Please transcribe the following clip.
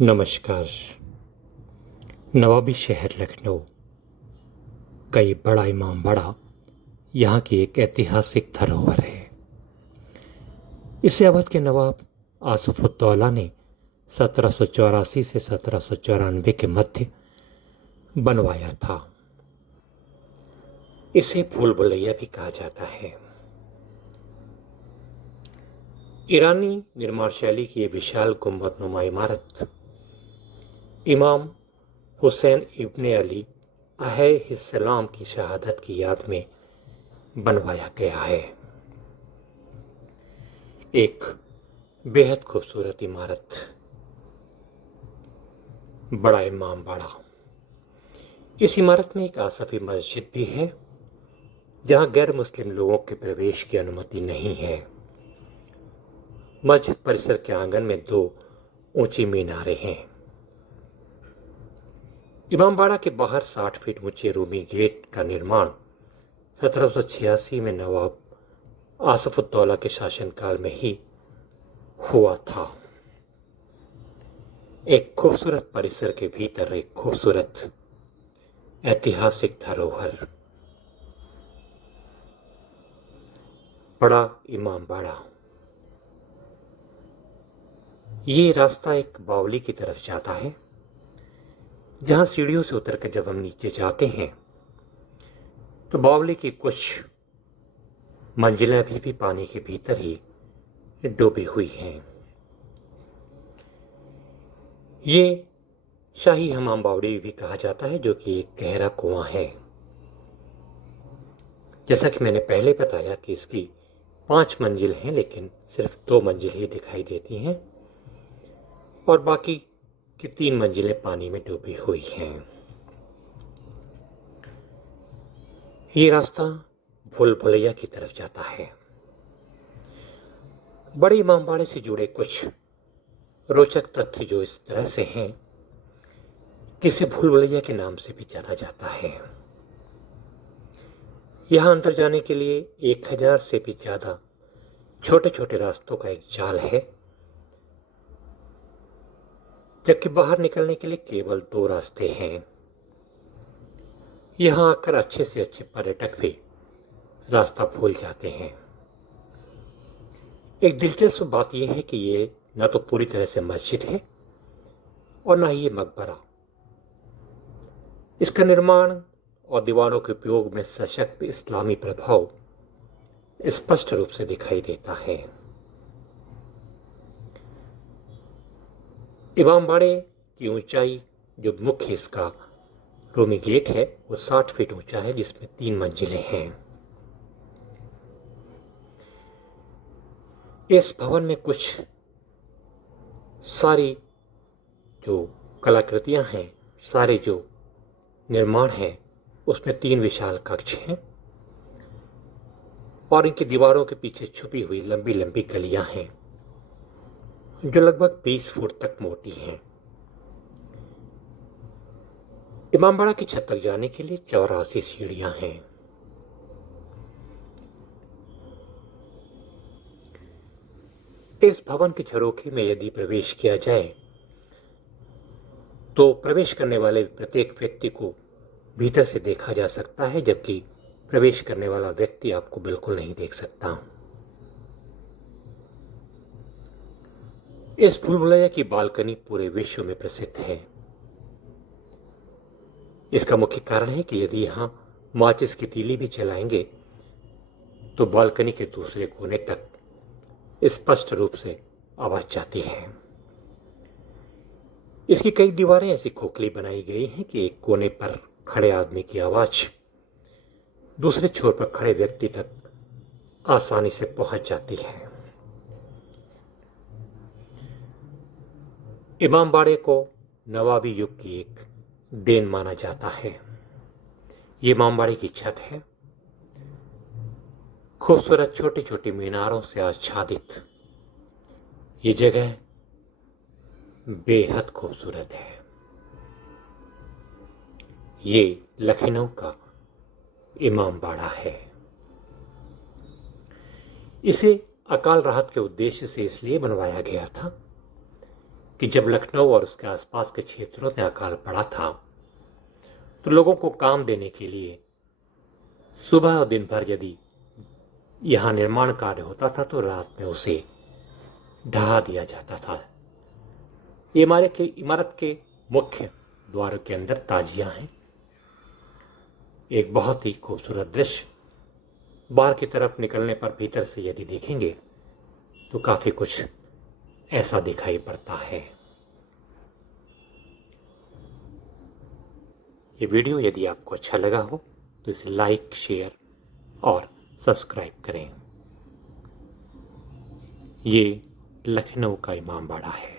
नमस्कार। नवाबी शहर लखनऊ का ये बड़ा इमाम बाड़ा यहाँ की एक ऐतिहासिक धरोहर है। इसे अवध के नवाब आसफुद्दौला ने 1784 से 1794 के मध्य बनवाया था। इसे भूल भुलैया भी कहा जाता है। ईरानी निर्माण शैली की यह विशाल गुंबदनुमा इमारत इमाम हुसैन इब्ने अली अलैहिस्सलाम की शहादत की याद में बनवाया गया है। एक बेहद खूबसूरत इमारत, बड़ा इमाम बाड़ा। इस इमारत में एक आसफी मस्जिद भी है, जहां गैर मुस्लिम लोगों के प्रवेश की अनुमति नहीं है। मस्जिद परिसर के आंगन में 2 ऊंची मीनारें हैं। इमामबाड़ा के बाहर 60 फीट ऊंचे रूमी गेट का निर्माण 1786 में नवाब आसफुद्दौला के शासनकाल में ही हुआ था। एक खूबसूरत परिसर के भीतर एक खूबसूरत ऐतिहासिक धरोहर, बड़ा इमामबाड़ा। ये रास्ता एक बावली की तरफ जाता है, जहां सीढ़ियों से उतरकर जब हम नीचे जाते हैं तो बावली की कुछ मंजिलें अभी भी पानी के भीतर ही डूबी हुई हैं। ये शाही हमाम बावड़ी भी कहा जाता है, जो कि एक गहरा कुआं है। जैसा कि मैंने पहले बताया कि इसकी 5 मंजिल हैं, लेकिन सिर्फ 2 मंजिल ही दिखाई देती हैं और बाकी की 3 मंजिलें पानी में डूबी हुई हैं। ये रास्ता भूल भुलैया की तरफ जाता है। बड़े इमामबाड़े से जुड़े कुछ रोचक तथ्य जो इस तरह से हैं कि इसे भूल भुलैया के नाम से भी जाना जाता है। यहां अंदर जाने के लिए 1000 से भी ज्यादा छोटे छोटे रास्तों का एक जाल है, जबकि बाहर निकलने के लिए केवल 2 रास्ते हैं। यहां आकर अच्छे से अच्छे पर्यटक भी रास्ता भूल जाते हैं। एक दिलचस्प बात यह है कि ये न तो पूरी तरह से मस्जिद है और न ही ये मकबरा। इसका निर्माण और दीवारों के उपयोग में सशक्त इस्लामी प्रभाव स्पष्ट रूप से दिखाई देता है। इमामबाड़े की ऊंचाई, जो मुख्य इसका रूमी गेट है, वो 60 फीट ऊंचा है, जिसमें 3 मंजिलें हैं। इस भवन में कुछ सारी जो कलाकृतियां हैं, सारे जो निर्माण है, उसमें 3 विशाल कक्ष हैं और इनकी दीवारों के पीछे छुपी हुई लंबी लंबी गलियां हैं, जो लगभग 20 फुट तक मोटी हैं। इमामबाड़ा की छत तक जाने के लिए 84 सीढ़ियां हैं। इस भवन के झरोखे में यदि प्रवेश किया जाए तो प्रवेश करने वाले प्रत्येक व्यक्ति को भीतर से देखा जा सकता है, जबकि प्रवेश करने वाला व्यक्ति आपको बिल्कुल नहीं देख सकता। इस भूल भुलैया की बालकनी पूरे विश्व में प्रसिद्ध है। इसका मुख्य कारण है कि यदि यहां माचिस की तीली भी जलाएंगे तो बालकनी के दूसरे कोने तक स्पष्ट रूप से आवाज जाती है। इसकी कई दीवारें ऐसी खोखली बनाई गई हैं कि एक कोने पर खड़े आदमी की आवाज दूसरे छोर पर खड़े व्यक्ति तक आसानी से पहुंच जाती है। इमामबाड़े को नवाबी युग की एक देन माना जाता है। ये इमामबाड़े की छत है, खूबसूरत छोटी छोटी मीनारों से आच्छादित ये जगह बेहद खूबसूरत है। ये लखनऊ का इमामबाड़ा है। इसे अकाल राहत के उद्देश्य से इसलिए बनवाया गया था कि जब लखनऊ और उसके आसपास के क्षेत्रों में अकाल पड़ा था तो लोगों को काम देने के लिए सुबह और दिन भर यदि यहाँ निर्माण कार्य होता था तो रात में उसे ढहा दिया जाता था। ये इमारत के मुख्य द्वार के अंदर ताजियां हैं। एक बहुत ही खूबसूरत दृश्य। बाहर की तरफ निकलने पर भीतर से यदि देखेंगे तो काफी कुछ ऐसा दिखाई पड़ता है। ये वीडियो यदि आपको अच्छा लगा हो तो इसे लाइक, शेयर और सब्सक्राइब करें। ये लखनऊ का इमामबाड़ा है।